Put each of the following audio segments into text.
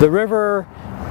The river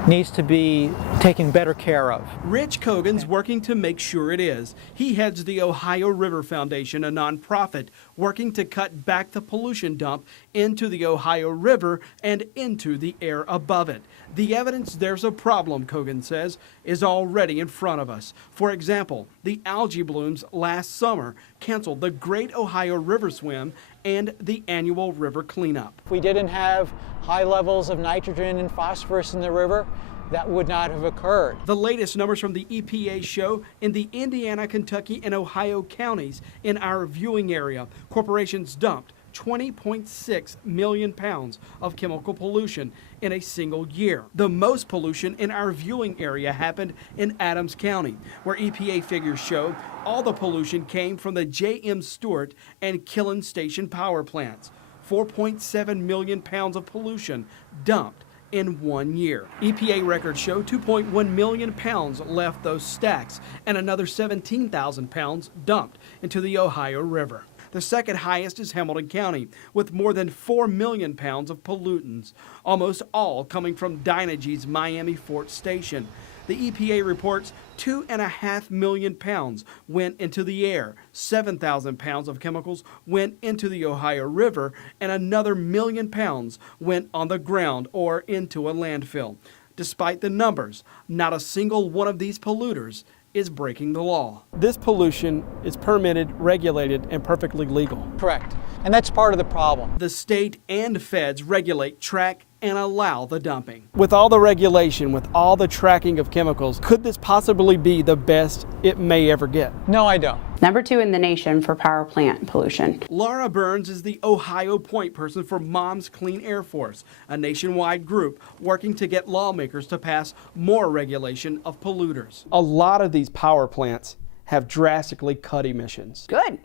needs to be taken better care of. Rich Cogan's working to make sure it is. He heads the Ohio River Foundation, a nonprofit working to cut back the pollution dump into the Ohio River and into the air above it. The evidence there's a problem, Cogan says, is already in front of us. For example, the algae blooms last summer canceled the Great Ohio River Swim and the annual river cleanup. If we didn't have high levels of nitrogen and phosphorus in the river, that would not have occurred. The latest numbers from the EPA show in the Indiana, Kentucky, and Ohio counties in our viewing area, corporations dumped 20.6 million pounds of chemical pollution in a single year. The most pollution in our viewing area happened in Adams County, where EPA figures show all the pollution came from the J.M. Stewart and Killen Station power plants. 4.7 million pounds of pollution dumped in 1 year. EPA records show 2.1 million pounds left those stacks and another 17,000 pounds dumped into the Ohio River. The second highest is Hamilton County, with more than 4 million pounds of pollutants, almost all coming from Dynegy's Miami Fort Station. The EPA reports 2.5 million pounds went into the air, 7,000 pounds of chemicals went into the Ohio River, and another 1 million pounds went on the ground or into a landfill. Despite the numbers, not a single one of these polluters is breaking the law. This pollution is permitted, regulated, and perfectly legal. Correct. And that's part of the problem. The state and feds regulate, track, and allow the dumping. With all the regulation, with all the tracking of chemicals, could this possibly be the best it may ever get? No, I don't. Number 2 in the nation for power plant pollution. Laura Burns is the Ohio point person for Moms Clean Air Force, a nationwide group working to get lawmakers to pass more regulation of polluters. A lot of these power plants have drastically cut emissions. Good.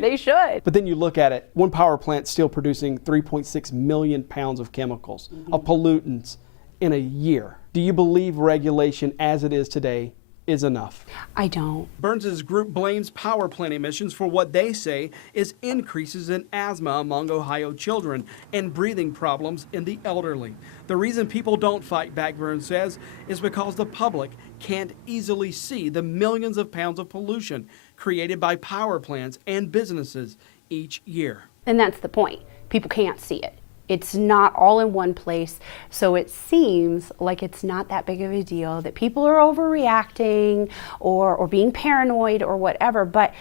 They should. But then you look at it, one power plant still producing 3.6 million pounds of chemicals, of pollutants in a year. Do you believe regulation as it is today is enough? I don't. Burns's group blames power plant emissions for what they say is increases in asthma among Ohio children and breathing problems in the elderly. The reason people don't fight back, Burns says, is because the public can't easily see the millions of pounds of pollution created by power plants and businesses each year. And that's the point. People can't see it. It's not all in one place, so it seems like it's not that big of a deal, that people are overreacting or being paranoid or whatever. But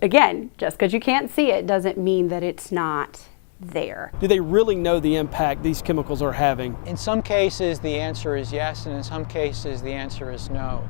again, just because you can't see it doesn't mean that it's not there. Do they really know the impact these chemicals are having? In some cases, the answer is yes, and in some cases, the answer is no.